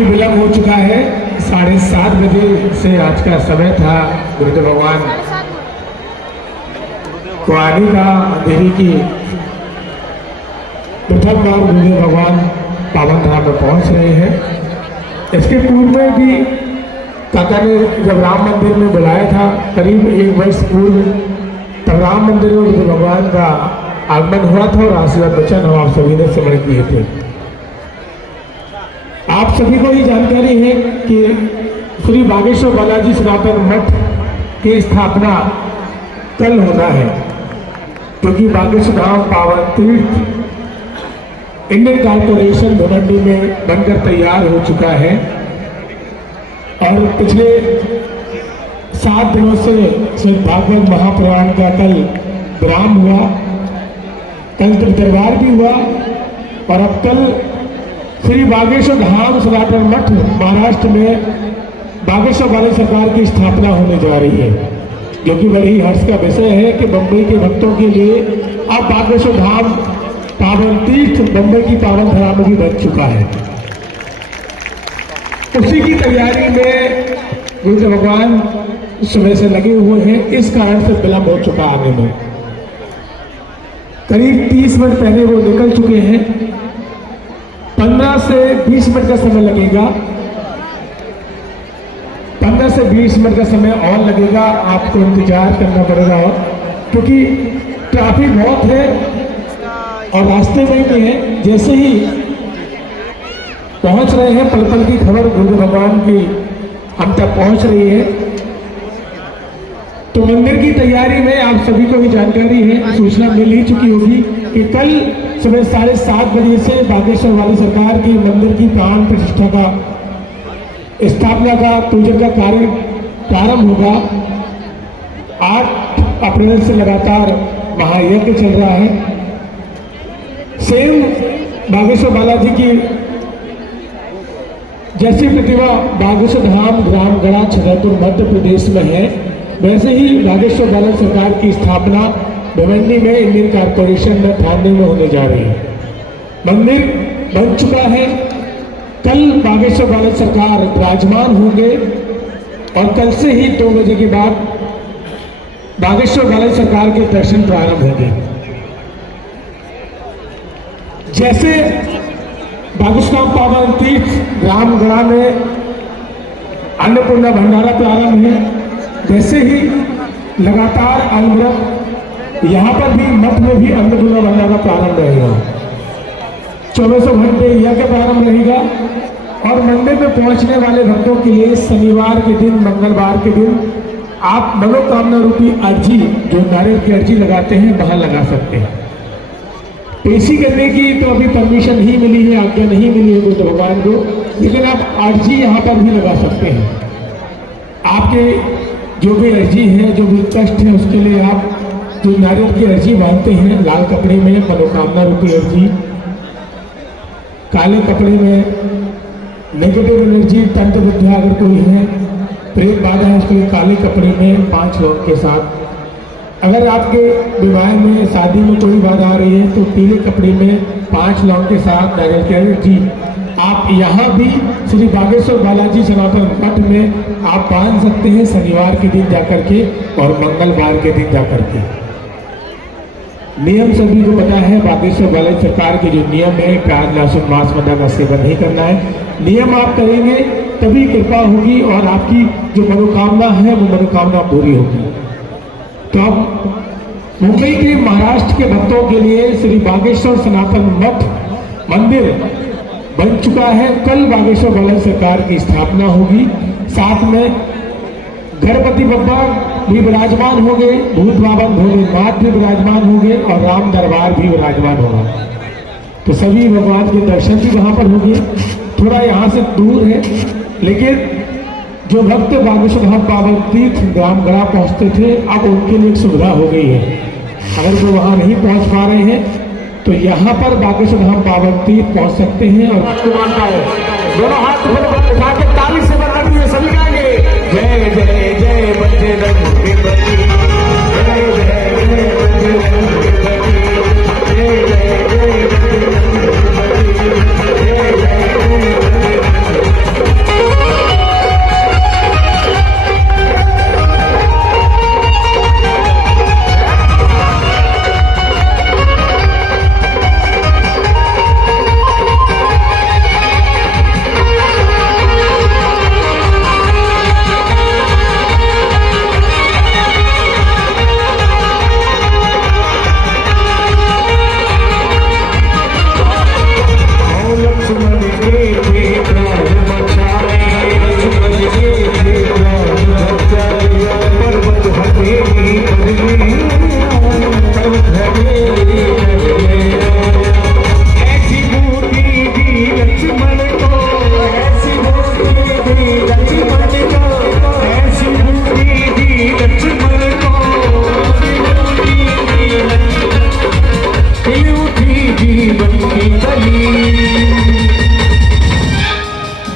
काफी विलम्ब हो चुका है। 7:30 बजे से आज का समय था गुरुदेव भगवान को आने का, अंधेरी की प्रथम बार गुरुदेव भगवान पावन धाम में पहुंच रहे हैं। इसके पूर्व में भी काका ने जब राम मंदिर में बुलाया था करीब 1 वर्ष पूर्व, तब राम मंदिर में गुरुदेव भगवान का आगमन हुआ था और आशीर्वाद वचन हम आप सभी ने स्मरण किए थे। आप सभी को ये जानकारी है कि श्री बागेश्वर बालाजी सनातन मठ की स्थापना कल होना है, क्योंकि बागेश्वर धाम पावन तीर्थ इंडियन कॉर्पोरेशन भिवंडी में बनकर तैयार हो चुका है और पिछले 7 दिनों से श्रीमद् भागवत महापुराण का कल विराम हुआ, कल दरबार भी हुआ और अब कल श्री बागेश्वर धाम सनातन मठ महाराष्ट्र में बागेश्वर बालाजी सरकार की स्थापना होने जा रही है, जो कि बड़ी हर्ष का विषय है कि बम्बई के भक्तों के लिए अब बागेश्वर धाम पावन तीर्थ बम्बई की पावन धरा में भी बन चुका है। उसी की तैयारी में गुरुदेव भगवान सुबह से लगे हुए हैं, इस कारण से विलम्ब हो चुका आने में। करीब 30 मिनट पहले वो निकल चुके हैं। 15 से 20 मिनट का समय लगेगा, 15 से 20 मिनट का समय और लगेगा, आपको इंतजार करना पड़ेगा क्योंकि ट्रैफिक बहुत है और रास्ते में भी है। जैसे ही पहुंच रहे हैं, पल पल की खबर गुरुदेव भगवान की हम तक पहुंच रही है। तो मंदिर की तैयारी में आप सभी को भी जानकारी है, सूचना मिल ही चुकी होगी कि कल सुबह 7:30 बजे से बागेश्वर वाली सरकार की मंदिर की प्राण प्रतिष्ठा का स्थापना का पूजन का कार्य प्रारंभ होगा। 8 अप्रैल से लगातार महायज्ञ चल रहा है। सेम बागेश्वर बालाजी की जैसी प्रतिभा बागेश्वर धाम ग्राम गढ़ा छतरपुर मध्य प्रदेश में है, वैसे ही बागेश्वर बालाजी सरकार की स्थापना भिवंडी में इंडियन कॉर्पोरेशन में थाने में होने जा रही है। मंदिर बन चुका है। कल बागेश्वर बालाजी सरकार विराजमान होंगे और कल से ही 2 बजे के बाद बागेश्वर बालाजी सरकार के दर्शन प्रारंभ होंगे। जैसे बागेश्वर पावन तीर्थ ग्राम गढ़ा में अन्नपूर्णा भंडारा प्रारंभ है, वैसे ही लगातार अनवरत यहाँ पर भी मठ में भी अन्नपूर्णा भंडारा प्रारंभ रहेगा। 24 घंटे यज्ञ प्रारंभ रहेगा और मंदिर में पहुंचने वाले भक्तों के लिए शनिवार के दिन, मंगलवार के दिन आप मनोकामना रूपी अर्जी, जो नारियल की अर्जी लगाते हैं, वहां लगा सकते हैं। पेशी करने की तो अभी परमिशन ही मिली है, आज्ञा नहीं मिली है गुरुदेव भगवान को, लेकिन आप अर्जी यहाँ पर भी लगा सकते हैं। आपके जो भी अर्जी है, जो भी कष्ट है, उसके लिए आप जो नारियल की अर्जी बांधते हैं लाल कपड़े में, मनोकामना रूपी अर्जी, काले कपड़े में नेगेटिव एनर्जी, तंत्र विद्या अगर कोई है, प्रेत बाधा है, उसके लिए काले कपड़े में 5 लोग के साथ। अगर आपके विवाह में, शादी में कोई बाधा आ रही है तो पीले कपड़े में 5 लोग के साथ नारियल की अर्जी आप यहाँ भी श्री बागेश्वर बालाजी सनातन मठ में आप बांध सकते हैं, शनिवार के दिन जाकर के और मंगलवार के दिन जाकर के। नियम सभी को पता है, बागेश्वर बालाजी सरकार के जो नियम है, प्याज लहसुन मांस मदिरा का सेवन नहीं करना है। नियम आप करेंगे तभी कृपा होगी और आपकी जो मनोकामना है वो मनोकामना पूरी होगी। तो अब मुंबई के, महाराष्ट्र के भक्तों के लिए श्री बागेश्वर सनातन मठ मंदिर बन चुका है। कल बागेश्वर बालाजी सरकार की स्थापना होगी, साथ में गणपति बप्पा भी विराजमान होंगे, भूत बाबा भोलेनाथ भी विराजमान होंगे और राम दरबार भी विराजमान होगा। तो सभी भगवान के दर्शन भी वहां पर होंगे। थोड़ा यहाँ से दूर है, लेकिन जो भक्त बागेश्वर धाम पावन तीर्थ ग्राम गढ़ा पहुंचते थे, अब उनके लिए सुविधा हो गई है। अगर वो वहां नहीं पहुंच पा रहे हैं तो यहाँ पर बागेश्वर धाम पावन तीर्थ पहुंच सकते हैं। और दोनों हाथ उठा के ताली से बजाती है, सभी गाएंगे जय जय जय बजरंग बली, जय जय जय बजरंग बली, जय जय जय बजरंग बली, जय जय जय बजरंग बली।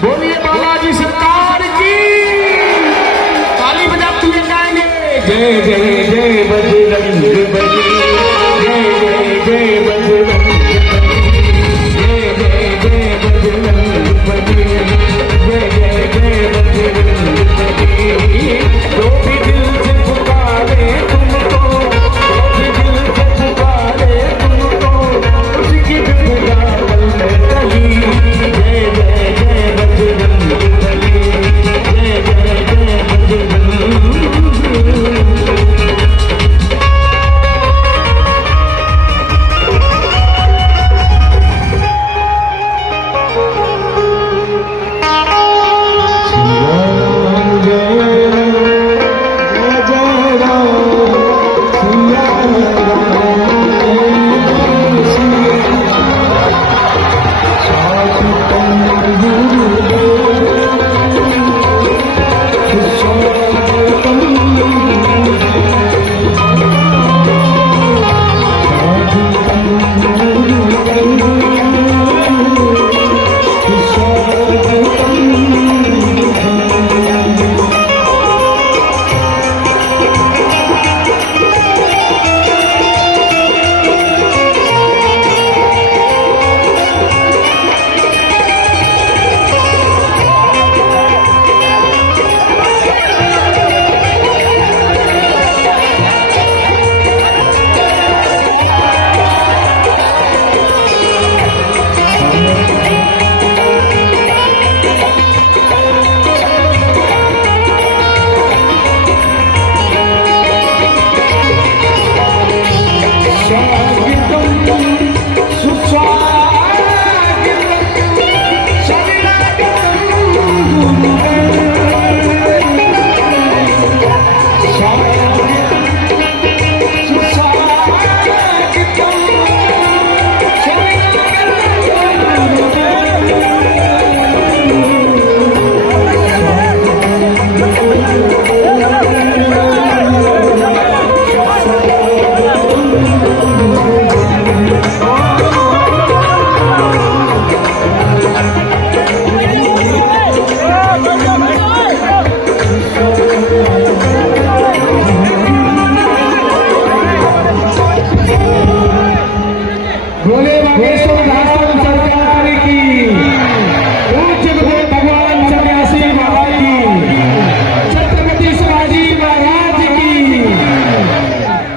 बोलिए बालाजी सरकार की। ताली बजाते हुए गाएंगे जय जय जय बजरंग बली, जय जय जय बजरंग बली, जय जय जय बजरंग बली, जय जय जय बजरंग बली। जो भी दिल से पुकारे तुमको, जो भी दिल से पुकारे तुमको, उसकी विपदा पल में टली। जय जय जय बजरंग बली, जय जय जय बजरंग बली।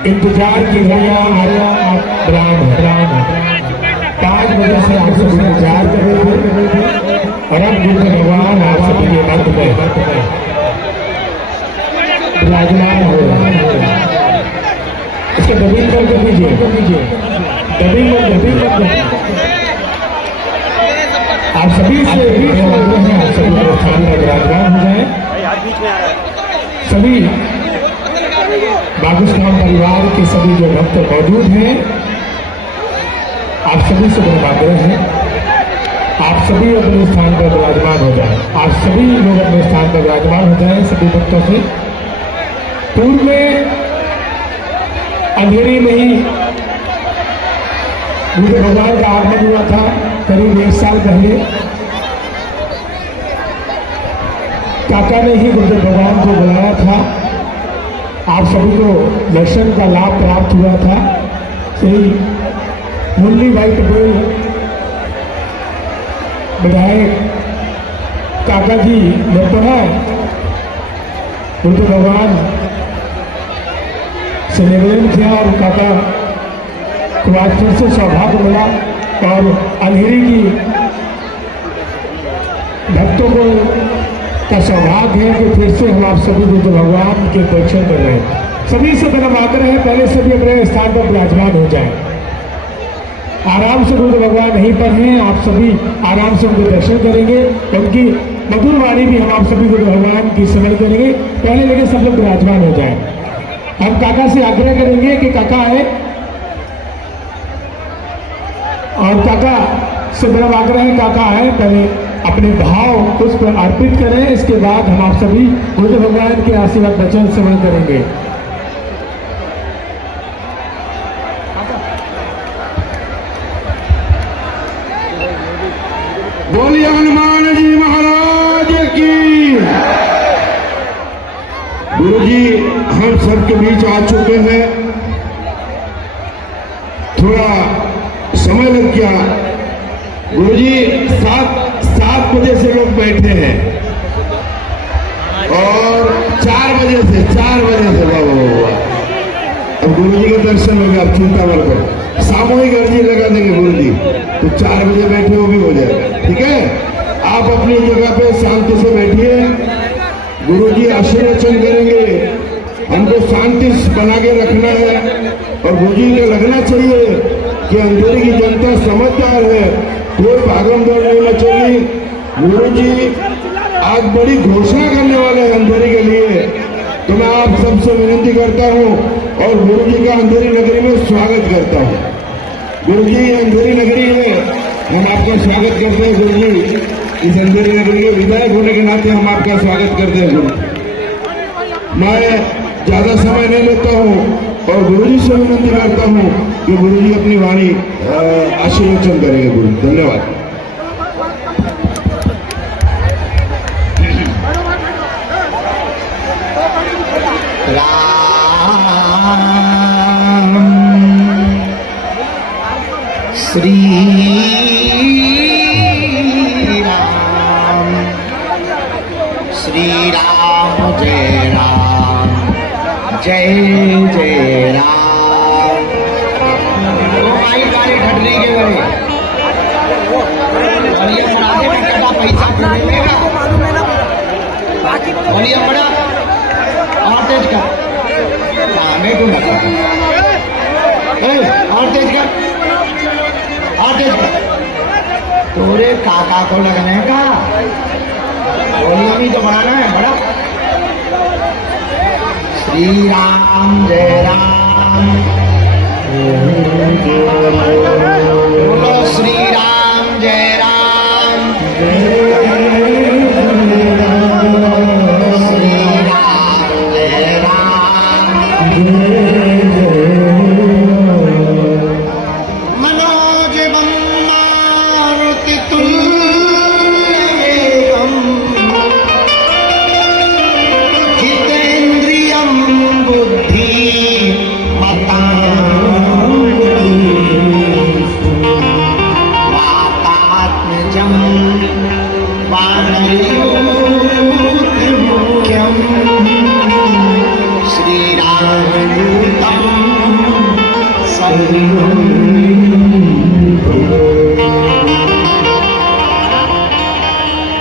इंतजार की भैया आया राम राम 5 बजे से आप सब इंतजार कर रहे थे और अब बुद्ध भगवान आप सबके मध्य में विराजमान हो रहे हैं। इसके डबिंग कर दीजिए, डबिंग आप सभी से हैं, आप सभी स्थान में विराजमान हो जाए। सभी बागुस्तान परिवार के सभी जो भक्त मौजूद हैं, आप सभी से मेरा आग्रह है, आप सभी अपने स्थान पर विराजमान हो जाएं। आप सभी लोग अपने स्थान पर विराजमान हो जाएं। सभी भक्तों से पूर्व में अंधेरी में ही बुद्ध भगवान का आगमन हुआ था, करीब 1 साल पहले। काका ने ही बुद्ध भगवान को बुलाया था, आप सभी को दर्शन का लाभ प्राप्त हुआ था। श्री मुरली भाई पटेल विधायक काका जी ने पुनः बुद्ध भगवान से निवेदन किया और काका को आज फिर से सौभाग्य मिला और अंधेरी की भक्तों को का सौभाग्य है कि फिर से हम आप सभी बुद्ध भगवान के दर्शन कर रहे हैं। सभी से मेरा आग्रह है, पहले सभी अपने स्थान पर विराजमान हो जाएं। आराम से बुद्ध भगवान नहीं पर हैं, आप सभी आराम से उनके दर्शन करेंगे, उनकी मधुर वाणी भी हम आप सभी बुद्ध भगवान की स्मरण करेंगे। पहले लेके सब लोग विराजमान हो जाए। हम काका से आग्रह करेंगे कि काका आए और काका से मेरा आग्रह है, काका आए, पहले अपने भाव पुष्प अर्पित करें। इसके बाद हम आप सभी बुद्ध भगवान के आशीर्वाद वचन श्रवण करेंगे। बोलिए हनुमान जी महाराज की। गुरु जी हम सबके बीच आ चुके हैं, थोड़ा समय लग गया। गुरु जी 7 बजे से लोग बैठे हैं और 4 बजे से बाबा अब गुरु जी के दर्शन हो गए। आप चिंता मत करो, सामूहिक अर्जी लगा देंगे गुरु जी, तो 4 बजे बैठे वो भी हो जाएगा। ठीक है, आप अपनी जगह पे शांति से बैठिए। गुरु जी आशीर्वचन करेंगे। हमको शांति बना के रखना है और गुरु जी को लगना चाहिए कि अंधेरी की जनता समझदार है, कोई भागम दौड़ नहीं मचेगी। गुरु जी आज बड़ी घोषणा करने वाले हैं अंधेरी के लिए, तो मैं आप सबसे विनती करता हूं और गुरु जी का अंधेरी नगरी में स्वागत करता हूं। गुरु जी अंधेरी नगरी है, हम आपका स्वागत करते हैं। गुरु जी इस अंधेरी नगरी के विधायक होने के नाते हम आपका स्वागत करते हैं। गुरु मैं ज्यादा समय नहीं लेता हूं और गुरु जी से विनती करता हूं कि गुरु जी अपनी वाणी आशीर्वचन करेंगे। गुरु धन्यवाद। श्री राम श्री राम जय राम जय जय राम। माइक वाले ढटने के बड़े बोलिए मुरादे में कितना पैसा मिलेगा, बोलिए बड़ा और तेज कर। हाँ मैं क्यों और तेज कर और तेज कर। तोरे काका को लगने का बोलिए तो बढ़ाना है बड़ा। श्री राम जय राम बोलो श्री राम जय राम श्री राम जय राम। मनोजवं मारुति तुल्यवेगं जितेन्द्रियं वातात्मजं वानरयूथमुख्यं श्रीरामदूतं सहितं।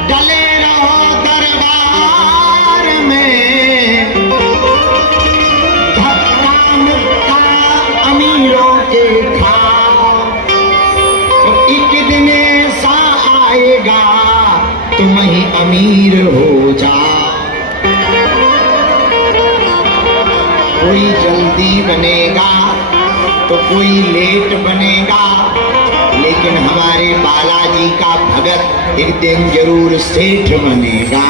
डले रहो दरबार में धक्का मुक्का अमीरों के खाओ, एक दिन ऐसा आएगा तुम ही अमीर हो जाओ। कोई जल्दी बनेगा तो कोई लेट बनेगा, लेकिन हमारे बालाजी का भगत एक दिन जरूर सेठ बनेगा।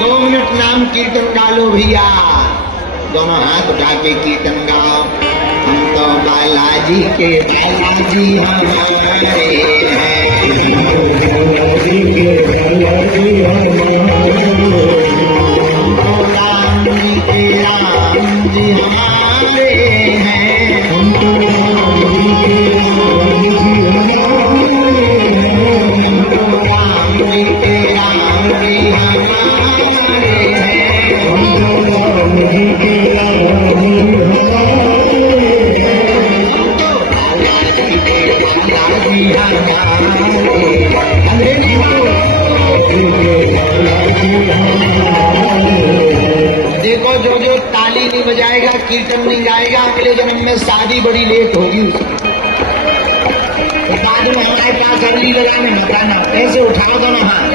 2 मिनट नाम कीर्तन गा लो भैया, दोनों हाथ उठा के कीर्तन गाओ। हम तो बालाजी के बालाजी हमारे हैं, बालाजी के बालाजी राम जी के राम जी हमारे हैं। हम तो राम जी के राम जी हमारे हैं, हम तो राम जी के राम जी हमारे हैं, हम तो राम जी के राम जी हमारे हैं, हम तो बालाजी के बालाजी हमारे। अंग्रेजी देखो जो जो ताली नहीं बजाएगा, कीर्तन नहीं गाएगा, अगले जन्म में शादी बड़ी लेट होगी उसकी। तो बाद में हमारे पास अगली लगाने मत आना, ऐसे उठाओ दोनों हाथ।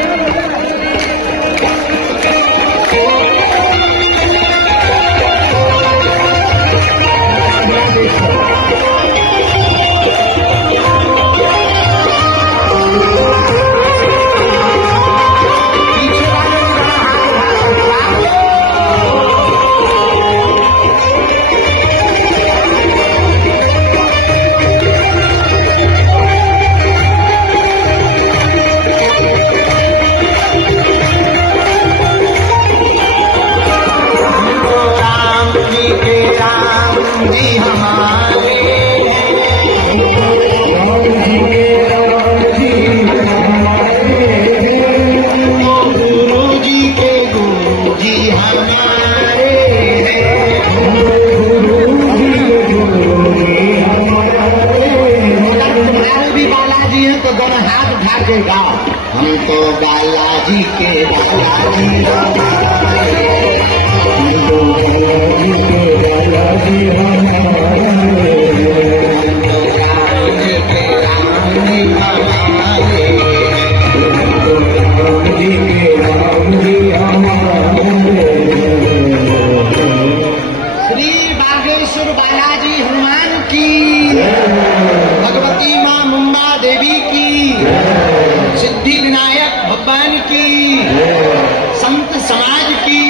बालाजी के बालाजी श्री बागेश्वर बालाजी हनुमान की, भगवती माँ मुंबा देवी की, सिद्धि विनायक भगवान की, संत समाज की,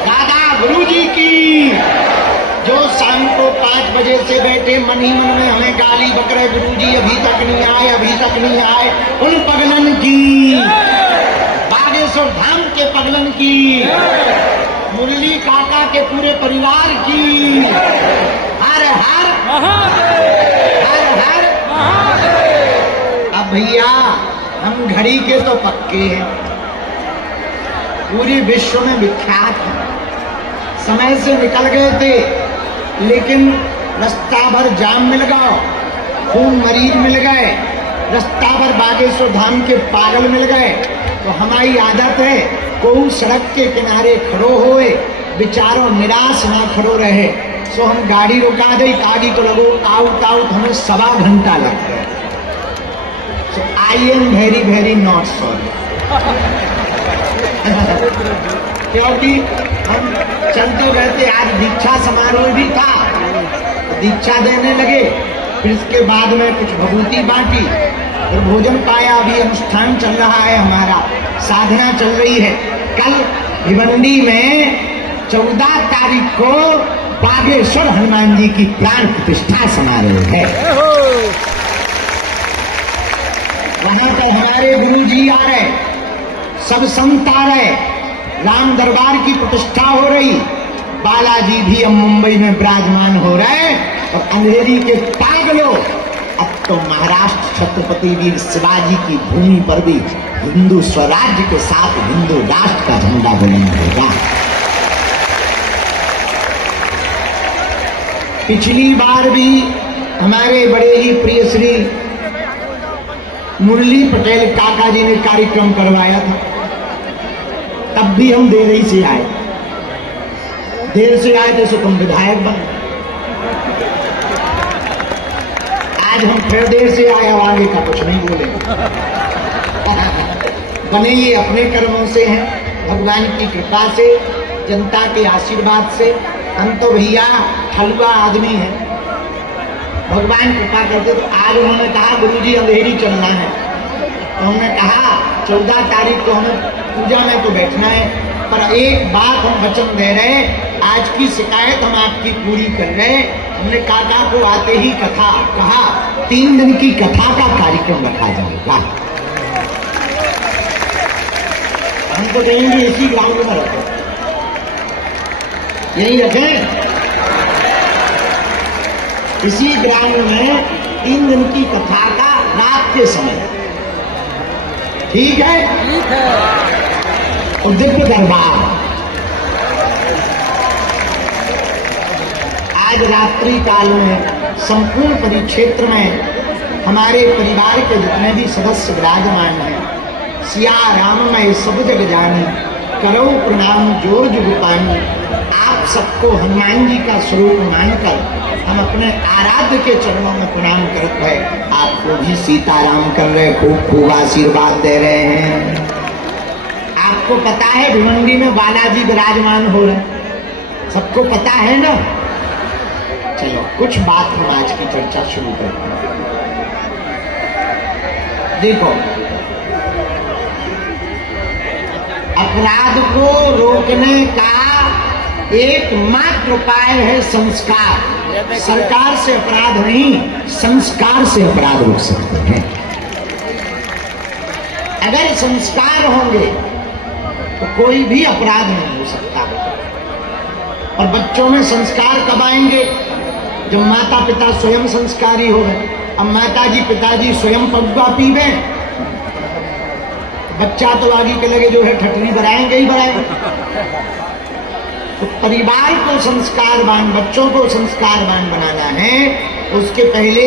दादा गुरु जी की, जो शाम को 5 बजे से बैठे मन ही मन में हमें गाली बक रहे, गुरु जी अभी तक नहीं आए, अभी तक नहीं आए, उन पगलन की, बागेश्वर धाम के पगलन की, मुरली काका के पूरे परिवार की, हर हर हर हर। अब भैया हम घड़ी के तो पक्के हैं, पूरे विश्व में विख्यात हैं, समय से निकल गए थे लेकिन रास्ता भर जाम मिल गया, खून मरीज मिल गए, रास्ता भर बागेश्वर धाम के पागल मिल गए। तो हमारी आदत है कोई सड़क के किनारे खड़ो होए, बेचारो निराश ना खड़ो रहे। सो हम गाड़ी रुका दे, आगे तो लगो आउट आउट, हमें 1.25 घंटा लग गया। So I am very very not sorry, क्योंकि हम चलते रहते। आज दीक्षा समारोह भी था, दीक्षा देने लगे, फिर इसके बाद में कुछ भभूति बांटी, फिर भोजन पाया। अभी अनुष्ठान चल रहा है, हमारा साधना चल रही है। कल भिवंडी में 14 तारीख को बागेश्वर हनुमान जी की प्राण प्रतिष्ठा समारोह है। वहां पर हमारे गुरु जी आ रहे, सब संत आ रहे, राम दरबार की प्रतिष्ठा हो रही, बालाजी भी अब मुंबई में विराजमान हो रहे। और अंग्रेजी के पागलों, अब तो महाराष्ट्र छत्रपति वीर शिवाजी की भूमि पर भी हिंदू स्वराज्य के साथ हिंदू राष्ट्र का झंडा बुलंदेगा। पिछली बार भी हमारे बड़े ही प्रिय श्री मुरली पटेल काका जी ने कार्यक्रम करवाया था, तब भी हम देर ही से आए। देर से आए थे, सो तुम विधायक बन। आज हम फिर देर से आए, आगे का कुछ नहीं बोले। बने ये अपने कर्मों से हैं, भगवान की कृपा से, जनता के आशीर्वाद से। हम तो भैया ठलुआ आदमी है, भगवान कृपा करते। तो आज उन्होंने कहा गुरुजी अंधेरी चलना है, तो हमने कहा 14 तारीख को हमें पूजा में तो बैठना है, पर एक बात हम वचन दे रहे, आज की शिकायत हम आपकी पूरी कर रहे। हमने काका को आते ही कथा कहा, 3 दिन की कथा का कार्यक्रम रखा जाएगा। हम तो कहेंगे इसी ग्राउंड में रखें, यही रखें, इसी ग्राउंड में 3 दिन की कथा का रात के समय, ठीक है? और दिव्य दरबार आज रात्रि काल में संपूर्ण परिक्षेत्र में हमारे परिवार के जितने भी सदस्य विराजमान हैं, सिया राम में सब जग जानी, करो प्रणाम जोर जुग पानी। आप सबको हनुमान जी का स्वरूप मानकर हम अपने आराध्य के चरणों में प्रणाम करते हैं। आपको भी सीताराम कर रहे, खूब खूब आशीर्वाद दे रहे हैं। आपको पता है भिवंडी में बालाजी विराजमान हो रहे, सबको पता है ना? चलो कुछ बात हम आज की चर्चा शुरू करते हैं। देखो, अपराध को रोकने का एकमात्र उपाय है संस्कार। सरकार से अपराध नहीं, संस्कार से अपराध रोक सकते हैं। अगर संस्कार होंगे तो कोई भी अपराध नहीं हो सकता। और बच्चों में संस्कार कब आएंगे? जब माता पिता स्वयं संस्कारी हो गए। अब माता जी पिताजी स्वयं पगुआ पीवे, बच्चा तो आगे के लगे जो है ठटनी बनाएंगे ही बनाएंगे। तो परिवार को संस्कारवान, बच्चों को संस्कारवान बनाना है, उसके पहले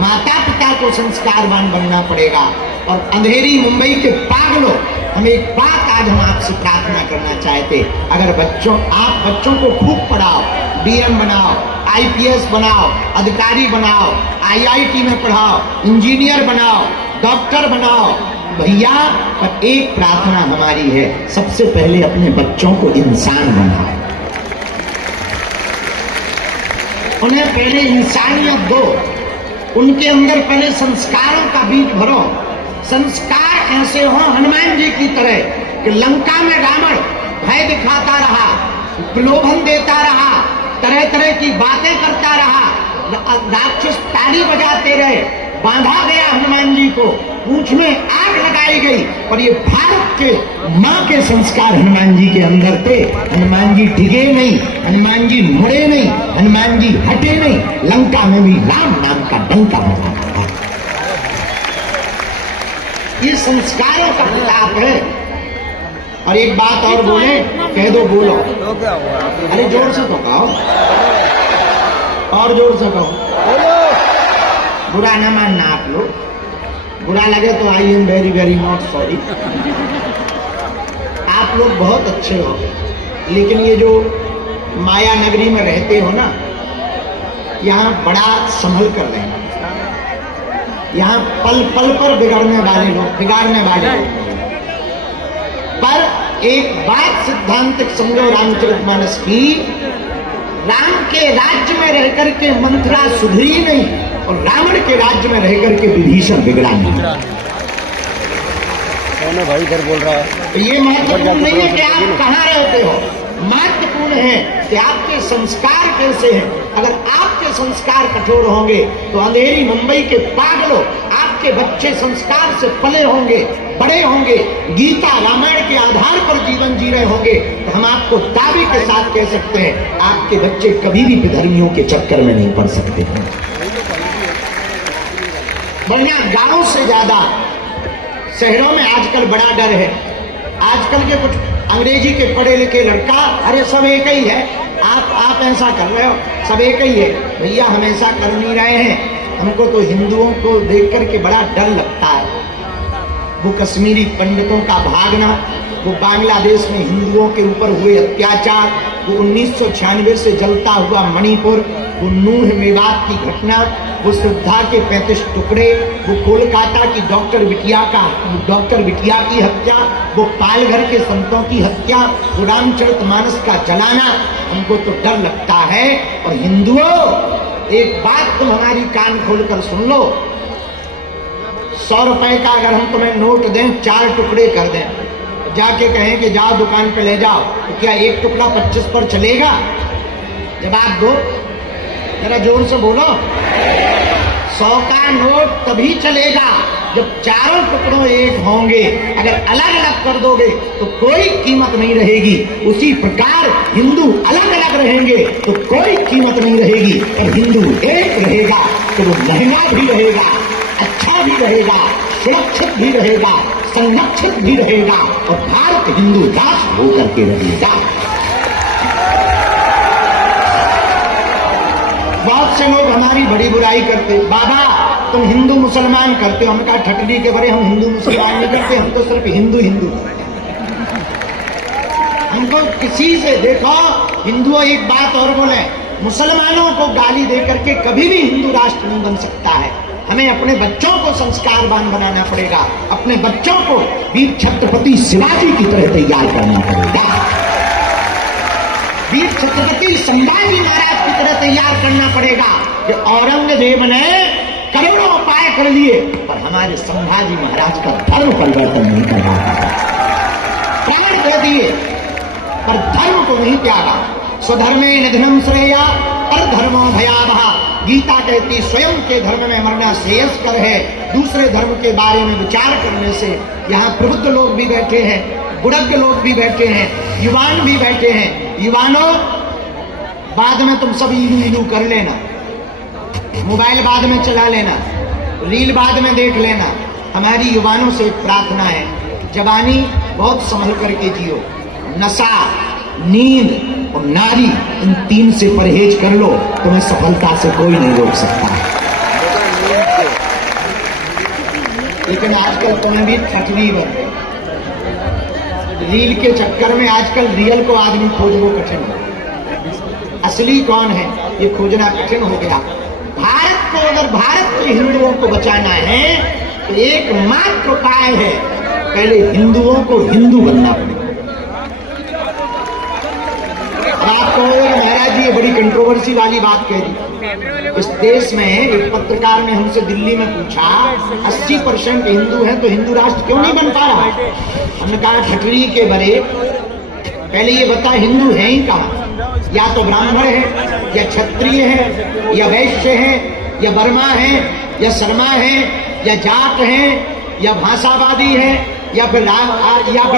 माता पिता को संस्कारवान बनना पड़ेगा। और अंधेरी मुंबई के पागलों, हम एक बात आज हम आपसे प्रार्थना करना चाहते, अगर आप बच्चों को खूब पढ़ाओ, डीएम बनाओ, आईपीएस बनाओ, अधिकारी बनाओ, आईआईटी में पढ़ाओ, इंजीनियर बनाओ, डॉक्टर बनाओ भैया, पर एक प्रार्थना हमारी है, सबसे पहले अपने बच्चों को इंसान बनाओ, उन्हें पहले इंसानियत दो, उनके अंदर पहले संस्कारों का बीज भरो। संस्कार ऐसे हो हनुमान जी की तरह कि लंका में रावण भय दिखाता रहा, प्रलोभन देता रहा, तरह तरह की बातें करता रहा, राक्षस ताली बजाते रहे, बांधा गया हनुमान जी को, पूंछ में आग लगाई गई, और ये भारत के मां के संस्कार हनुमान जी के अंदर थे। हनुमान जी डिगे नहीं, हनुमान जी मुड़े नहीं, हनुमान जी हटे नहीं, लंका में भी राम नाम का डंका बजा था। ये संस्कारों का प्रताप है। और एक बात और बोले, कह दो, बोलो, अरे जोर से तो कहो, और जोर से कहो, बुरा ना मानना आप लोग, बुरा लगे तो आई am very very not sorry. आप लोग बहुत अच्छे हो, लेकिन ये जो माया नगरी में रहते हो ना, यहाँ बड़ा संभल कर रहे हैं, यहाँ पल पल पर बिगड़ने वाले लोग पर एक बात सिद्धांतिक समझो रामचरितमानस की, राम के राज्य में रहकर के मंथरा सुधरी नहीं, और रावण के राज्य में रहकर के विभीषण बिगड़ा नहीं। भाई इधर बोल रहा है, तो ये महत्वपूर्ण नहीं है कि आप कहाँ रहते हो, महत्वपूर्ण है कि आपके संस्कार कैसे हैं। अगर आपके संस्कार कठोर होंगे तो अंधेरी मुंबई के पागलों, आपके बच्चे संस्कार से पले होंगे, बड़े होंगे, गीता रामायण के आधार पर जीवन जी रहे होंगे, तो हम आपको दावे के साथ कह सकते हैं, आपके बच्चे कभी भी विधर्मियों के चक्कर में नहीं पड़ सकते हैं। वरना गांव से ज्यादा शहरों में आजकल बड़ा डर है। आजकल के कुछ अंग्रेजी के पढ़े लिखे लड़का, अरे सब एक ही है, आप ऐसा कर रहे हो, सब एक ही है। भैया हम ऐसा कर नहीं रहे हैं, हमको तो हिंदुओं को देख करके बड़ा डर लगता है। वो कश्मीरी पंडितों का भागना, वो बांग्लादेश में हिंदुओं के ऊपर हुए अत्याचार, वो 1996 से जलता हुआ मणिपुर, वो नूह मेवात की घटना, वो श्रद्धा के 35 टुकड़े, वो कोलकाता की डॉक्टर बिटिया की हत्या, वो पालघर के संतों की हत्या, वो रामचरितमानस का जलाना, हमको तो डर लगता है। और हिंदुओं, एक बात तुम हमारी कान खोलकर सुन लो, 100 रुपए का अगर हम तुम्हें नोट दें, 4 टुकड़े कर दें, जाके कहें कि जाओ दुकान पे ले जाओ, तो क्या एक टुकड़ा 25 पर चलेगा? जवाब दो, जरा जोर से बोलो। 100 का नोट तभी चलेगा जब चारों टुकड़ों एक होंगे। अगर अलग अलग कर दोगे तो कोई कीमत नहीं रहेगी। उसी प्रकार हिंदू अलग अलग रहेंगे तो कोई कीमत नहीं रहेगी, और हिंदू एक रहेगा तो वो महंगा भी रहेगा, अच्छा भी रहेगा, सुरक्षित भी रहेगा, संरक्षित भी रहेगा, और भारत हिंदू राष्ट्र होकर के रहेगा। बहुत से लोग हमारी बड़ी बुराई करते, बाबा तुम हिंदू मुसलमान करते हो। हम कहा ठटरी के बड़े, हम हिंदू मुसलमान नहीं करते, हम तो सिर्फ हिंदू हमको किसी से देखो। हिंदुओं एक बात और बोले, मुसलमानों को गाली दे करके कभी भी हिंदू राष्ट्र नहीं बन सकता है। हमें अपने बच्चों को संस्कारवान बनाना पड़ेगा, अपने बच्चों को वीर छत्रपति शिवाजी की तरह तैयार करना पड़ेगा, वीर छत्रपति संभाजी महाराज की तरह तैयार करना पड़ेगा। कि औरंगजेब ने करोड़ों उपाय कर लिए, पर हमारे संभाजी महाराज का धर्म परिवर्तन नहीं कर रहा, प्राण दे दिए पर धर्म को नहीं त्यागा। स्वधर्मे निधनम श्रेया पर धर्मो भयावह। गीता कहती स्वयं के धर्म में मरना श्रेयस्कर है, दूसरे धर्म के बारे में विचार करने से। यहाँ प्रबुद्ध लोग भी बैठे हैं, बुढ़ज्ञ लोग भी बैठे हैं, युवान भी बैठे हैं। युवानों, बाद में तुम सब इलू कर लेना, मोबाइल बाद में चला लेना, रील बाद में देख लेना। हमारी युवानों से एक प्रार्थना है, जवानी बहुत संभल करके जियो। नशा, नींद और नारी, इन 3 से परहेज कर लो, तुम्हें सफलता से कोई नहीं रोक सकता। लेकिन आजकल तुम्हें भी ठटनी बन गई। रील के चक्कर में आजकल रियल को आदमी खोजना कठिन है, असली कौन है ये खोजना कठिन हो गया। भारत को, अगर भारत के हिंदुओं को बचाना है तो एकमात्र उपाय है, पहले हिंदुओं को हिंदू बनना पड़ेगा। आप कहोगे महाराज जी ये बड़ी कंट्रोवर्सी वाली बात कह दी। इस देश में एक पत्रकार ने हमसे दिल्ली में पूछा 80% हिंदू हैं तो हिंदू राष्ट्र क्यों नहीं बन पा रहा। हमने कहा ठठरी के बड़े, पहले ये बता हिंदू है ही कहाँ, या तो ब्राह्मण है या क्षत्रिय है या वैश्य है या वर्मा है या शर्मा है या जाट है या भाषावादी है या फिर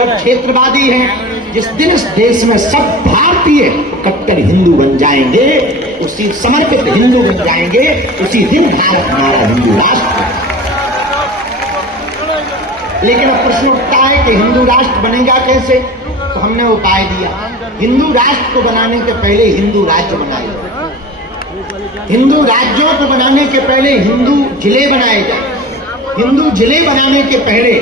क्षेत्रवादी है। जिस दिन इस देश में सब भारतीय कट्टर हिंदू बन जाएंगे, उसी समर्पित हिंदू बन जाएंगे, उसी दिन भारत हमारा हिंदू राष्ट्र। लेकिन अब प्रश्न उठता है कि हिंदू राष्ट्र बनेगा कैसे, तो हमने उपाय दिया। हिंदू राष्ट्र को बनाने के पहले हिंदू राज्य बनाए, हिंदू राज्यों को बनाने के पहले हिंदू जिले बनाए जाए, हिंदू जिले बनाने के पहले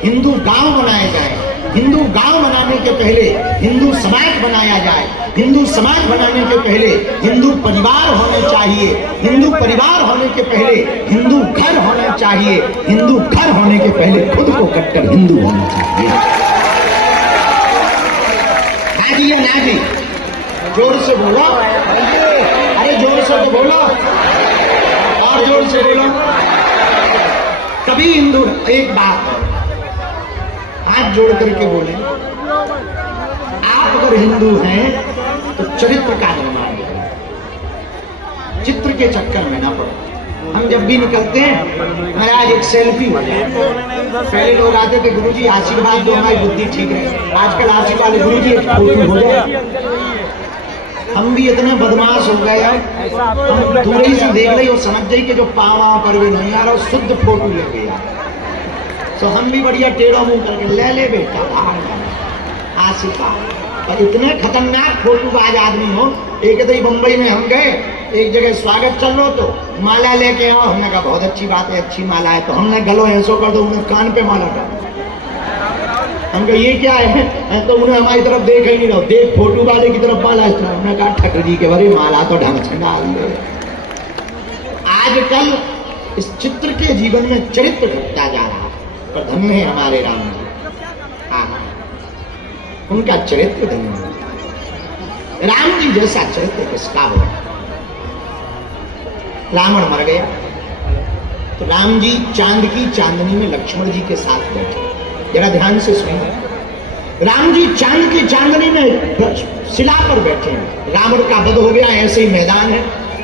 हिंदू गांव बनाए जाए, हिंदू गांव बनाने के पहले हिंदू समाज बनाया जाए, हिंदू समाज बनाने के पहले हिंदू परिवार होने चाहिए, हिंदू परिवार होने के पहले हिंदू घर होना चाहिए, हिंदू घर होने के पहले खुद को कट्टर हिंदू होना चाहिए। हाँ जी या ना जी, जोर से बोलो, अरे जोर से तो बोलो, और जोर से बोलो। कभी हिंदू, एक बात हाथ जोड़ करके बोले, आप अगर हिंदू हैं तो चरित्र का निर्माण करें, चित्र के चक्कर में ना पड़ो। हम जब भी निकलते हैं महाराज एक सेल्फी हो जाए। पहले लोग आते थे गुरुजी आशीर्वाद दो हमारी बुद्धि ठीक है, आजकल आशीर्वाद गुरुजी एक फोटो हो जाए। हम भी इतना बदमाश हो गए, हम दूर से देख रही और समझ जाए कि जो पावा पर भी नहीं आ रहा शुद्ध फोटो ले गया। तो हम भी बढ़िया टेढ़ा मुंह करके ले बेटा आशीर्वाद। और इतने खतरनाक फोटोबाज आदमी हो, एक दिन बंबई में हम गए, एक जगह स्वागत चल रहा तो माला लेके आओ, हमने कहा बहुत अच्छी बात है, अच्छी माला है। तो हमने गलो ऐसो कर दो, उन्हें कान पे माला डाल। हम कहा ये क्या है, तो उन्हें हमारी तरफ देख ही नहीं रहो, देख फोटो वाले की तरफ माला। हमने कहा ठकुर जी के बारे माला तो ढंग से डाल दो। आजकल इस चित्र के जीवन में चरित्र घटता जा रहा है, पर धन्य है हमारे राम जी। हाँ, उनका चरित्र धन्य है। राम जी जैसा चरित्र किसका हो। रावण मर गया तो राम जी चांद की चांदनी में लक्ष्मण जी के साथ बैठे। जरा ध्यान से सुनिए, राम जी चांद की चांदनी में शिला पर बैठे हैं। रावण का वध हो गया, ऐसे ही मैदान है,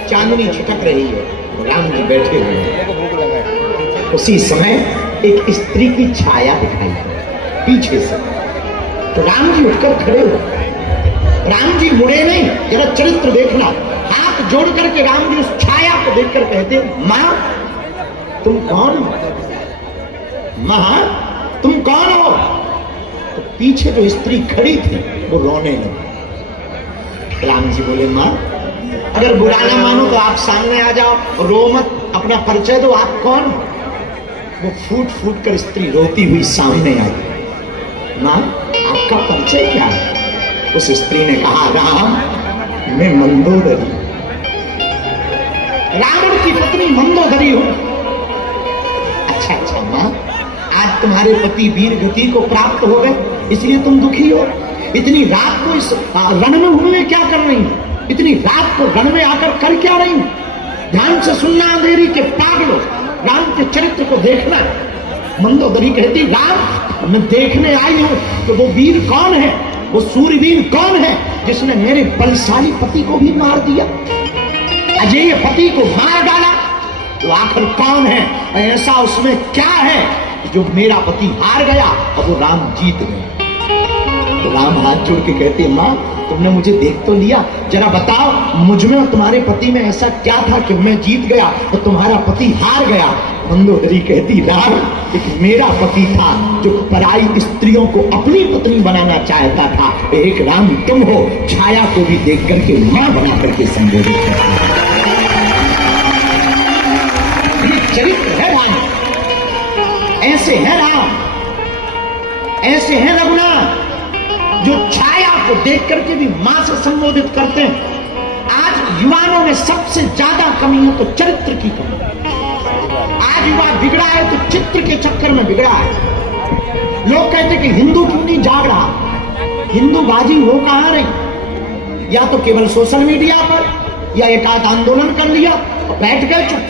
चांदनी छिटक रही है, राम जी बैठे हुए हैं। उसी समय एक स्त्री की छाया दिखाई पीछे से, तो राम जी उठकर खड़े हो। राम जी मुड़े नहीं, जरा चरित्र देखना। हाथ जोड़ करके राम जी उस छाया को देखकर कहते, मां तुम कौन हो, मां तुम कौन हो। तो पीछे जो स्त्री खड़ी थी वो रोने लगी। राम जी बोले, मां अगर बुरा ना मानो तो आप सामने आ जाओ, रो मत, अपना परिचय दो, आप कौन हो। वो फूट फूट कर स्त्री रोती हुई सामने आई। मां आपका परिचय क्या है। उस स्त्री ने कहा, राम मैं मंदोदरी, रावण की पत्नी मंदोदरी हूं। अच्छा अच्छा मां, आज तुम्हारे पति वीर गति को प्राप्त हो गए इसलिए तुम दुखी हो। इतनी रात को इस रण में घूमने क्या कर रही हो, इतनी रात को रण में आकर कर क्या रही हो। ध्यान से सुनना अंधेरी के पागलों, राम के चरित्र को देखना। मंदोदरी कहती, राम मैं देखने आई हूं कि वो वीर कौन है, वो सूरवीर कौन है जिसने मेरे बलशाली पति को भी मार दिया, अजय पति को मार डाला। तो आखिर कौन है, ऐसा उसमें क्या है जो मेरा पति हार गया और वो राम जीत गए। तो राम हाथ जोड़ के कहते, मां तुमने मुझे देख तो लिया, जरा बताओ मुझ में और तुम्हारे पति में ऐसा क्या था कि मैं जीत गया और तुम्हारा पति हार गया। मंदोदरी कहती, राम एक मेरा पति था जो पराई स्त्रियों को अपनी पत्नी बनाना चाहता था, एक राम तुम हो, छाया को भी देख करके मां बना करके संबोधित करते। चरित्र है राम, ऐसे हैं राम, ऐसे हैं रघुनाथ, जो छाया को देख करके भी मां से संबोधित करते हैं। आज युवाओं में सबसे ज्यादा कमी है तो चरित्र की कमी। आज युवा बिगड़ा है तो चित्र के चक्कर में बिगड़ा है। लोग कहते कि हिंदू क्यों नहीं जाग रहा, हिंदू बाजी हो कहां रही? या तो केवल सोशल मीडिया पर या एक आध आंदोलन कर लिया और बैठ गए चुप।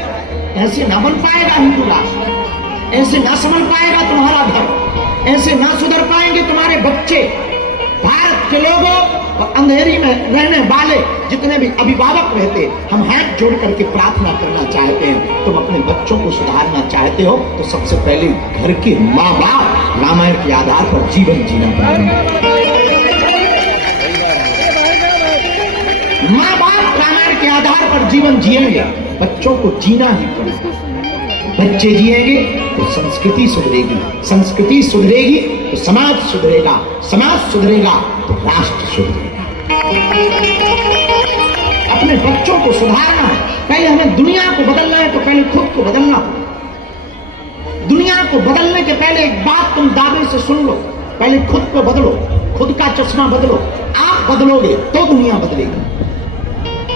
ऐसे ना बन पाएगा हिंदू राष्ट्र, ऐसे ना संभल पाएगा तुम्हारा घर, ऐसे ना सुधर पाएंगे तुम्हारे बच्चे। भारत के लोगों और अंधेरी में रहने वाले जितने भी अभिभावक रहते, हम हाथ जोड़ करके प्रार्थना करना चाहते हैं। तुम अपने बच्चों को सुधारना चाहते हो तो सबसे पहले घर के माँ बाप रामायण के आधार पर जीवन जीना पड़ेगा। माँ बाप रामायण के आधार पर जीवन जिएंगे, बच्चों को जीना ही पड़ेगा। बच्चे जिएंगे तो संस्कृति सुधरेगी, संस्कृति सुधरेगी तो समाज सुधरेगा, समाज सुधरेगा तो राष्ट्र सुधरेगा। अपने बच्चों को सुधारना है, पहले हमें दुनिया को बदलना है तो पहले खुद को बदलना। दुनिया को बदलने के पहले एक बात तुम दावे से सुन लो, पहले खुद को बदलो, खुद का चश्मा बदलो। आप बदलोगे तो दुनिया बदलेगी।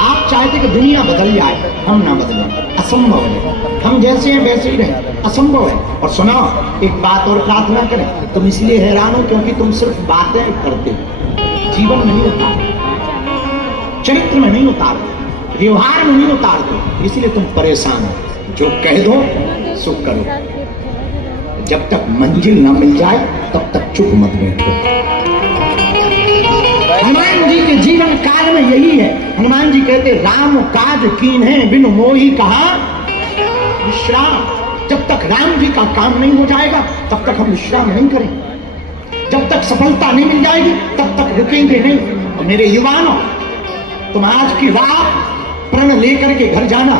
आप चाहते कि दुनिया बदल जाए, हम ना बदलें, असंभव है। हम जैसे हैं वैसे ही रहें, असंभव है। और सुनाओ, एक बात और प्रार्थना करें, तुम इसलिए हैरान हो क्योंकि तुम सिर्फ बातें करते हो, जीवन में नहीं उतारते, चरित्र में नहीं उतारते, व्यवहार में नहीं उतारते, इसलिए तुम परेशान हो। जो कह दो सो करो, जब तक मंजिल ना मिल जाए तब तक चुप मत बैठो। हनुमान जी के जीवन काल में यही है। हनुमान जी कहते राम काज कीन है बिनु मोही कहा विश्राम। जब तक राम जी का काम नहीं हो जाएगा तब तक हम विश्राम नहीं करेंगे, जब तक सफलता नहीं मिल जाएगी तब तक रुकेंगे नहीं। और मेरे युवाओं, तुम आज की रात प्रण लेकर के घर जाना।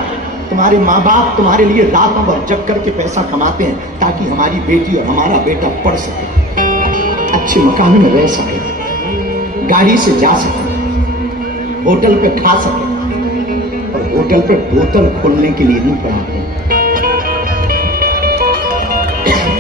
तुम्हारे माँ बाप तुम्हारे लिए रातों भर जग करके पैसा कमाते हैं ताकि हमारी बेटी और हमारा बेटा पढ़ सके, अच्छे मकान में रह सके, गाड़ी से जा सके, होटल पे खा सके। और होटल पे बोतल खोलने के लिए नहीं पढ़ाते,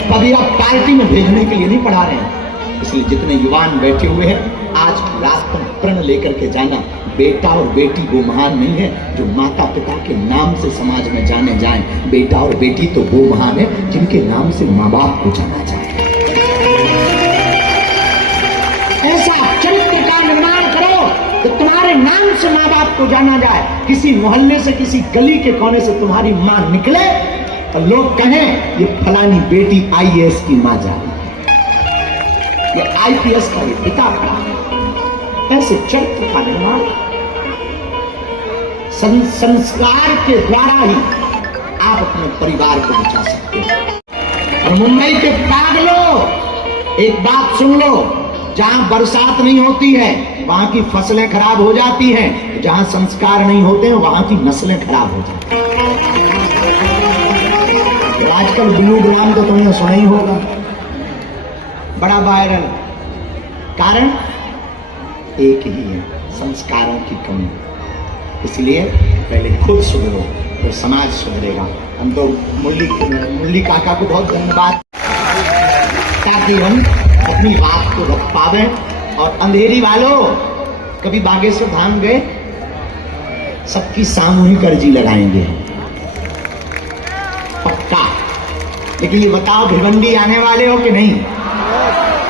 कभी आप पार्टी में भेजने के लिए नहीं पढ़ा रहे हैं। इसलिए जितने युवान बैठे हुए हैं, आज रात को प्रण लेकर के जाना। बेटा और बेटी वो महान नहीं है जो माता पिता के नाम से समाज में जाने जाएं। बेटा और बेटी तो वो महान है जिनके नाम से माँ बाप को जाना जाए। ऐसा चरित्र का निर्माण करो कि तुम्हारे नाम से माँ बाप को जाना जाए। किसी मोहल्ले से, किसी गली के कोने से तुम्हारी माँ निकले और लोग कहें ये फलानी बेटी IAS की माँ जा रही है, ये IPS का ये पिता खड़ा है। ऐसे चरित्र का निर्माण संस्कार के द्वारा ही आप अपने परिवार को बचा सकते हैं। और मुंबई के पागलों, एक बात सुन लो, जहां बरसात नहीं होती है वहां की फसलें खराब हो जाती हैं, जहां संस्कार नहीं होते हैं वहां की नस्लें खराब हो जाती हैं। आजकल ब्लू ग्राम तो तुमने सुना ही होगा, बड़ा वायरल। कारण एक ही है, संस्कारों की कमी। इसलिए पहले खुद सुधरो तो समाज सुधरेगा। हम तो मुरली काका को बहुत धन्यवाद, ताकि हम अपनी बात को रख पावे। और अंधेरी वालों, कभी बागेश्वर धाम गए? सबकी सामूहिक अर्जी लगाएंगे पक्का। लेकिन ये बताओ, भिवंडी आने वाले हो कि नहीं?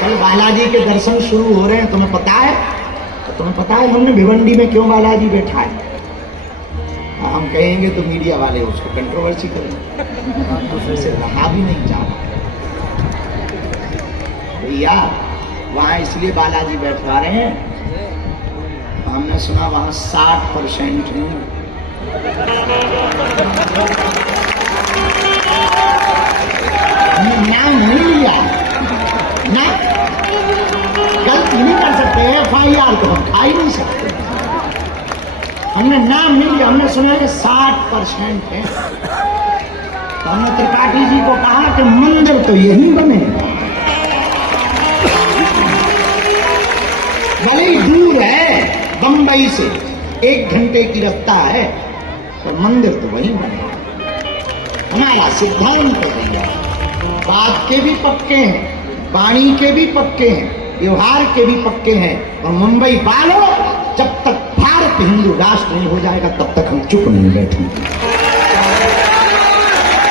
कल बालाजी के दर्शन शुरू हो रहे हैं, तुम्हें पता है? तो तुम्हें पता है हमने भिवंडी में क्यों बालाजी बैठा है? हम कहेंगे तो मीडिया वाले उसको कंट्रोवर्सी करेंगे, उसे रहा भी नहीं जा रहा भैया। वहां इसलिए बालाजी बैठवा रहे हैं, हमने सुना वहां 60% है। नाम नहीं लिया ना, गलती नहीं कर सकते, FIR तो हम खा ही नहीं सकते। हमने नाम नहीं लिया, हमने सुना कि 60% है। तो हमने त्रिपाठी जी को कहा कि मंदिर तो यही बने, भले ही दूर है, बंबई से 1 घंटे की रास्ता है, तो मंदिर तो वही बने। हमारा सिद्धांत है भैया, बात के भी पक्के हैं, वाणी के भी पक्के हैं, व्यवहार के भी पक्के हैं। और मुंबई वालों, जब तक भारत हिंदू राष्ट्र नहीं हो जाएगा तब तक हम चुप नहीं बैठेंगे।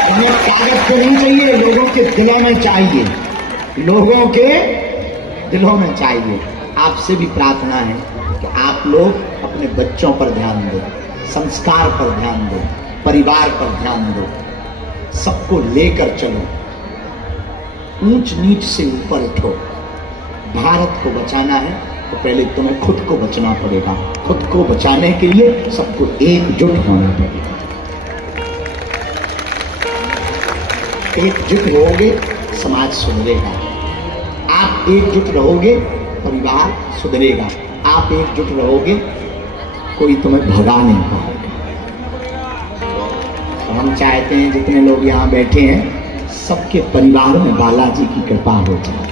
हमें कागज पे नहीं चाहिए, लोगों के दिलों में चाहिए, लोगों के दिलों में चाहिए। आपसे भी प्रार्थना है कि आप लोग अपने बच्चों पर ध्यान दो, संस्कार पर ध्यान दो, परिवार पर ध्यान दो, सबको लेकर चलो, ऊंच नीच से ऊपर उठो। भारत को बचाना है तो पहले तुम्हें खुद को बचना पड़ेगा। खुद को बचाने के लिए सबको एकजुट होना पड़ेगा। एकजुट रहोगे समाज सुधरेगा, आप एकजुट रहोगे परिवार सुधरेगा, आप एकजुट रहोगे कोई तुम्हें भगा नहीं पाएगा। तो हम चाहते हैं जितने लोग यहाँ बैठे हैं सबके परिवार में बालाजी की कृपा हो जाए,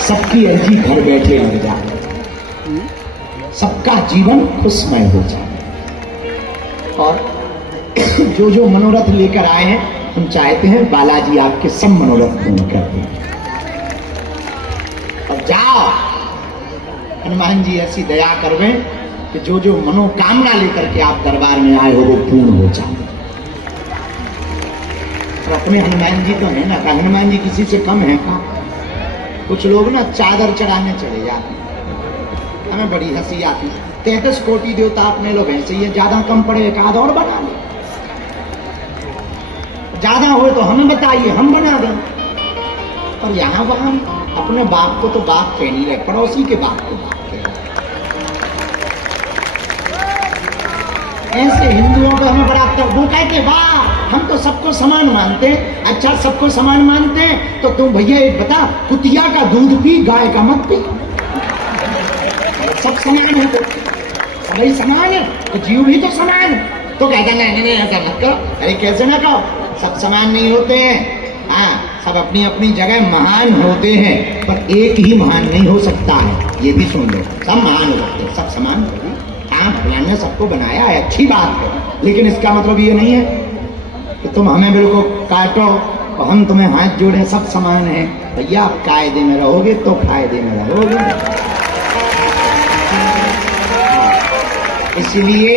सबकी अर्जी घर बैठे लग जाए, सबका जीवन खुशमय हो जाए। और जो जो मनोरथ लेकर आए हैं हम चाहते हैं बालाजी आपके सब मनोरथ पूर्ण कर दें। और जाओ, हनुमान जी ऐसी दया करवे कि जो जो मनोकामना लेकर के आप दरबार में आए हो वो पूर्ण हो जाए। और अपने हनुमान जी तो है ना, हनुमान जी किसी से कम है का? कुछ लोग ना चादर चढ़ाने चले जाते हैं, हमें बड़ी हंसी आती। 33 कोटि देवता अपने लोग ऐसे ही है, ज्यादा कम पड़े एक आध और बना ले, ज्यादा हो तो हमें बताइए, हम बना दें। और यहाँ वहां अपने बाप को तो बाप कह नहीं रहे, पड़ोसी के बाप को बाप कह रहे। ऐसे हिंदुओं को हमें बड़ा वो कहते वाह हम तो सबको समान मानते हैं। अच्छा सबको समान मानते हैं तो तुम भैया एक बता, कुतिया का दूध पी गाय का मत पी। सब समान है तो सभी समान है तो जीव भी तो समान है। तो कहता नहीं ऐसा मत करो। अरे कैसे ना कहो, सब समान नहीं होते हैं। हाँ, सब अपनी अपनी जगह महान होते हैं, पर एक ही महान नहीं हो सकता है, ये भी सुन लो। सब महान हो सकते हैं, सब समान होगी। हाँ, भगवान ने सबको बनाया है, अच्छी बात है, लेकिन इसका मतलब ये नहीं है कि तुम हमें बिल्कुल काटो और हम तुम्हें हाथ जोड़े, सब समान है। भैया आप कायदे में रहोगे तो कायदे में रहोगे। इसलिए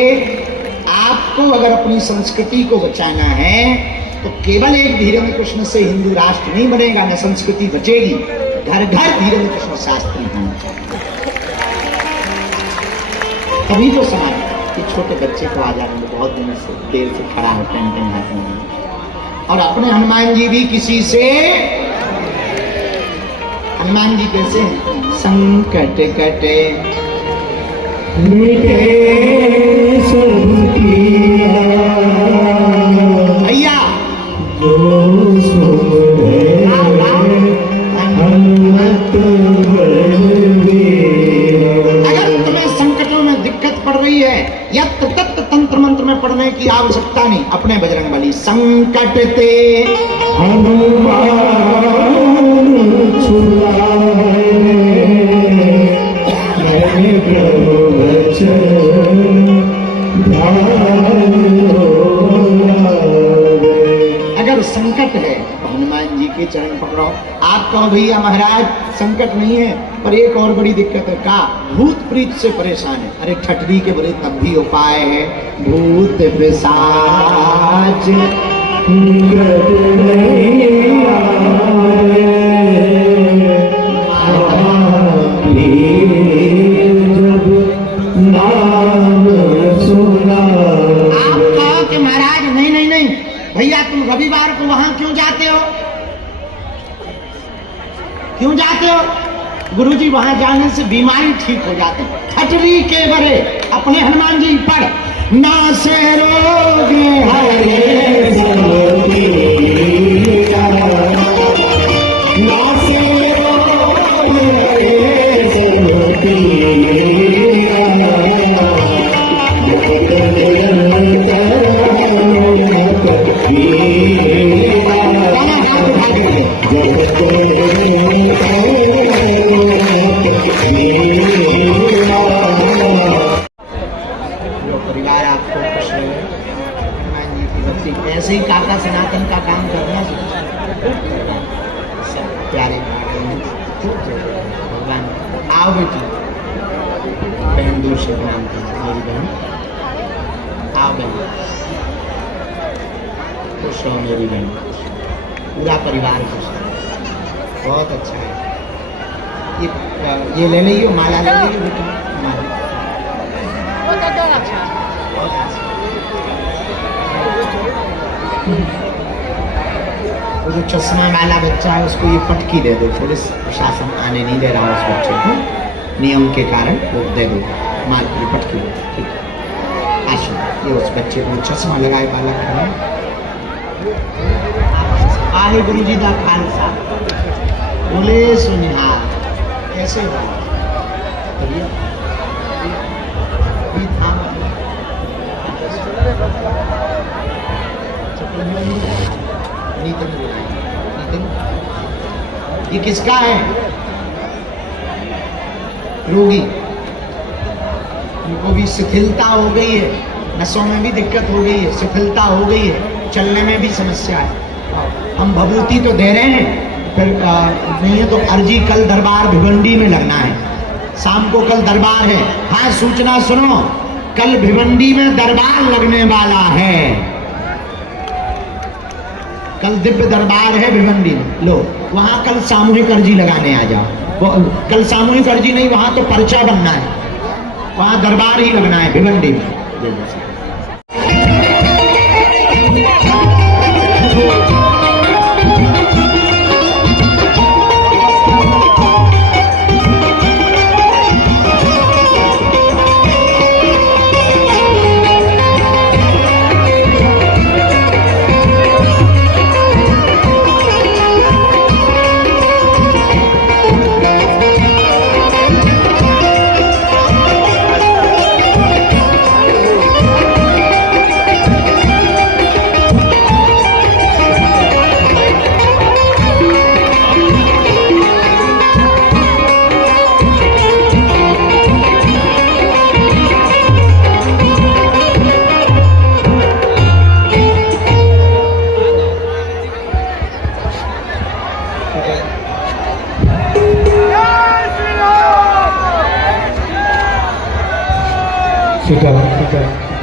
आपको अगर अपनी संस्कृति को बचाना है तो केवल एक धीरेन्द्र कृष्ण से हिंदू राष्ट्र नहीं बनेगा, न संस्कृति बचेगी। घर घर धीरेन्द्र कृष्ण शास्त्री होना चाहिए, तभी तो समाज। कि छोटे बच्चे को आ जाने बहुत दिन से देर से खड़ा है, पेंटिंग हाथ में। और अपने हनुमान जी भी किसी से, हनुमान जी कैसे हैं? संकट कटे भैया अगर तुम्हें संकटों में दिक्कत पड़ रही है, यत्र तत्र तंत्र मंत्र में पढ़ने की आवश्यकता नहीं। अपने बजरंगबली संकट ते हनुमान अगर संकट है तो हनुमान जी के चरण पकड़ो। आप कहो भैया महाराज संकट नहीं है, पर एक और बड़ी दिक्कत है। का भूत प्रीत से परेशान है। अरे ठटरी के बोले तब भी उपाय है। भूत पिशाच भैया तुम रविवार को वहां क्यों जाते हो? क्यों जाते हो? गुरुजी वहां जाने से बीमारी ठीक हो जाती है। ठटरी के बरे अपने हनुमान जी पर ना से रोग ऐसे ही काका सनातन का आओ बेटी, बहन दूर से प्रणाम करो, मेरी बहन आओ बहन, खुश रहो मेरी बहन, पूरा परिवार खुश रहो, बहुत अच्छा है। ये ले लियो, माला ले लियो बेटी, माला बहुत अच्छा। वो जो चश्मा वाला बच्चा है उसको ये पटकी दे दो, पुलिस प्रशासन आने नहीं दे रहा उस बच्चे को, नियम के कारण वो दे दो, माल ये पटकी दो, ठीक है। आशा ये उस बच्चे को चश्मा लगाए बालक है। वाहे गुरु जी का खालसा, बोले सुनिहार, कैसे हो ये किसका है? रोगी, उनको भी शिथिलता हो गई है, नसों में भी दिक्कत हो गई है, शिथिलता हो गई है, चलने में भी समस्या है। हम भभूति तो दे रहे हैं, फिर नहीं है तो अर्जी कल दरबार भिवंडी में लगना है, शाम को कल दरबार है। हाँ सूचना सुनो, कल भिवंडी में दरबार लगने वाला है, कल दिव्य दरबार है भिवंडी में, लो वहां कल सामूहिक अर्जी लगाने आ जाओ। कल सामूहिक अर्जी नहीं, वहां तो पर्चा बनना है, वहां दरबार ही लगना है भिवंडी में। सीताराम सीताराम